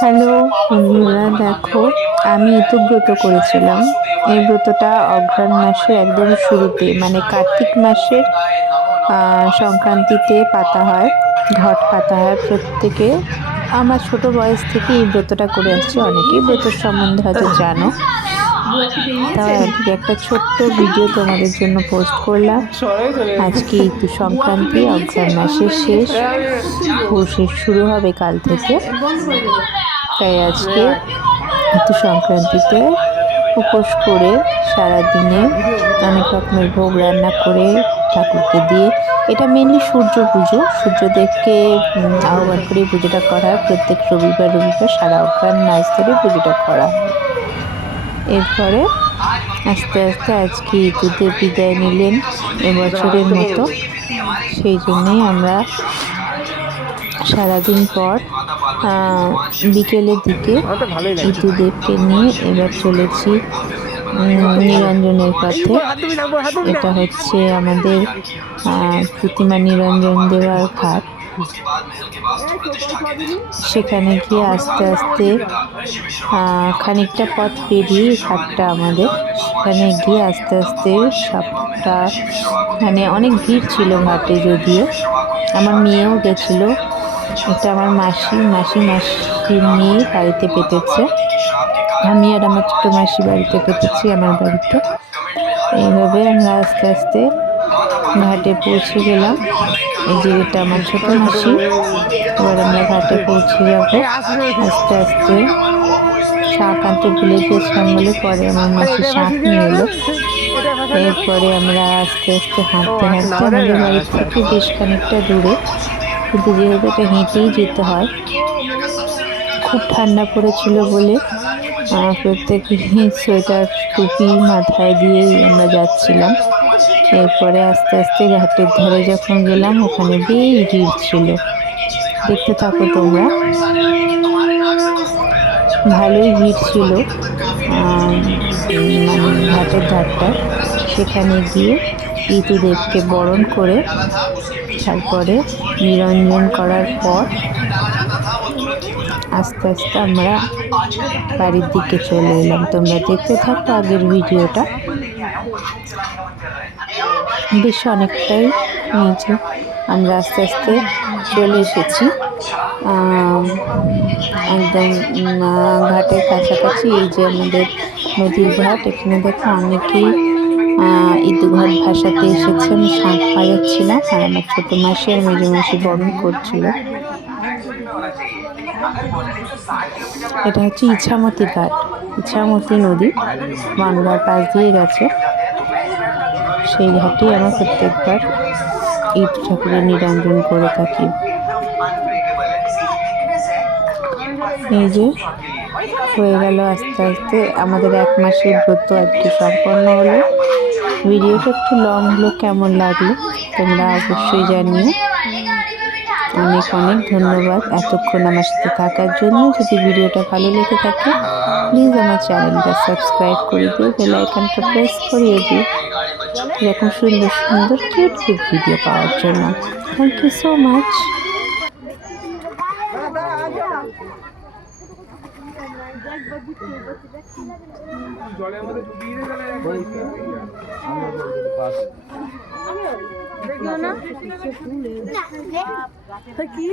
Hello বন্ধুরা, দেখো আমি ঋতুব্রত করেছিলাম। এই ব্রতটা অঘ্রাণ মাসের একদম শুরুতে, মানে কার্তিক মাসের সংক্রান্তিতে পাতা হয়, ঘট পাতা হয় প্রত্যেকে। আমার ছোট বয়স থেকে এই ব্রতটা করে আসছি, অনেকেই ব্রতর সম্বন্ধে হয়তো জানো। তাও একটা ছোট্ট ভিডিও তোমাদের জন্য পোস্ট করলাম। আজকে ঋতু সংক্রান্তি, অঘ্রাণ মাসের শেষ, পৌষের শুরু হবে কাল থেকে। তাই আজকে ঋতু সংক্রান্তিতে উপোস করে সারাদিনে অনেক রকমের ভোগ রান্না করে ঠাকুরকে দিয়ে, এটা মেনলি সূর্য পুজো, সূর্যদেবকে আহ্বান করে পুজোটা করা হয়। প্রত্যেক রবিবার রবিবার সারা অঘ্রাণ মাস ধরে পুজোটা করা হয়। এরপরে আস্তে আস্তে আজকে ঋতুদেব বিদায় নিলেন এবছরের মতো, সেই জন্যেই আমরা সারাদিন পর বিকেলের দিকে ঋতুদেবকে নিয়ে এবার চলেছি নিরঞ্জনের পথে। এটা হচ্ছে আমাদের প্রতিমা নিরঞ্জন দেওয়ার ঘাট। সেখানে গিয়ে আস্তে আস্তে খানিকটা পথ পেরিয়ে ঘাটটা আমাদের, সেখানে গিয়ে আস্তে আস্তে সবটা, মানে অনেক ভিড় ছিল ঘাটে। যদিও আমার মেয়েও গেছিলো, এটা আমার মাসির মেয়ে বাড়িতে পেতেছে, আমি আর আমার ছোটো মাসি বাড়িতে পেতেছি আমার বাড়িতে। এইভাবে আমরা আস্তে আস্তে ঘাটে পৌঁছে গেলাম। এই যে এটা আমার ছোটো মাসি। এবার আমরা ঘাটে পৌঁছে যাব আস্তে আস্তে। শাঁখ আনতে ভুলে গিয়েছিলাম বলে পরে আমার মাসি শাঁখ নিয়ে এলো। এরপরে আমরা আস্তে আস্তে হাঁটতে হাঁটতে, আমাদের বাড়ি থেকে বেশ খানিকটা দূরে, কিন্তু যেহেতু এটা হেঁটেই যেতে হয়, খুব ঠান্ডা পড়েছিল বলে প্রত্যেকে সোয়েটার টুপি মাথায় দিয়েই আমরা যাচ্ছিলাম। এরপরে আস্তে আস্তে ঘাটের ধারে যখন গেলাম, ওখানে বেশ ভিড় ছিল। দেখতে থাকো তোমরা, ভালোই ভিড় ছিল মানে ঘাটের ধারটা। সেখানে গিয়ে ঋতুদেবকে বরণ করে তারপরে নিরঞ্জন করার পর আস্তে আস্তে আমরা বাড়ির দিকে চলে এলাম। তোমরা দেখতে থাকো আগের ভিডিওটা। বেশ অনেকটাই নিচে আমরা আস্তে আস্তে চলে এসেছি একদম ঘাটের কাছাকাছি। এই যে আমাদের নদীর ঘাট, এখানে দেখো অনেকেই ইদুঘাট ভাসাতে এসেছে। আমি শাঁখ বাজাচ্ছিলাম আর আমার ছোটো মাসি আর মেজো মাসি বরণ করছিল। এটা হচ্ছে ইছামতি ঘাট, ইছামতি নদী মানগার পাশ দিয়ে গেছে। সেই ঘাটেই আমরা প্রত্যেকবার ঈদ ঠাকুরের নিরঞ্জন করে থাকি। এই যে হয়ে গেল আস্তে আস্তে আমাদের 1 মাসের ব্রত আজকে সম্পন্ন হলো। ভিডিওটা একটু লং হলো, কেমন লাগলো তোমরা অবশ্যই জানিও। অনেক অনেক ধন্যবাদ এতক্ষণ আমার সাথে থাকার জন্য। যদি ভিডিওটা ভালো লেগে থাকে প্লিজ আমার চ্যানেলটা সাবস্ক্রাইব করে দিও, বেল আইকনটা প্রেস করিয়ে দিও এরকম সুন্দর সুন্দর কিউট কিউট ভিডিও পাওয়ার জন্য। Thank you so much. কি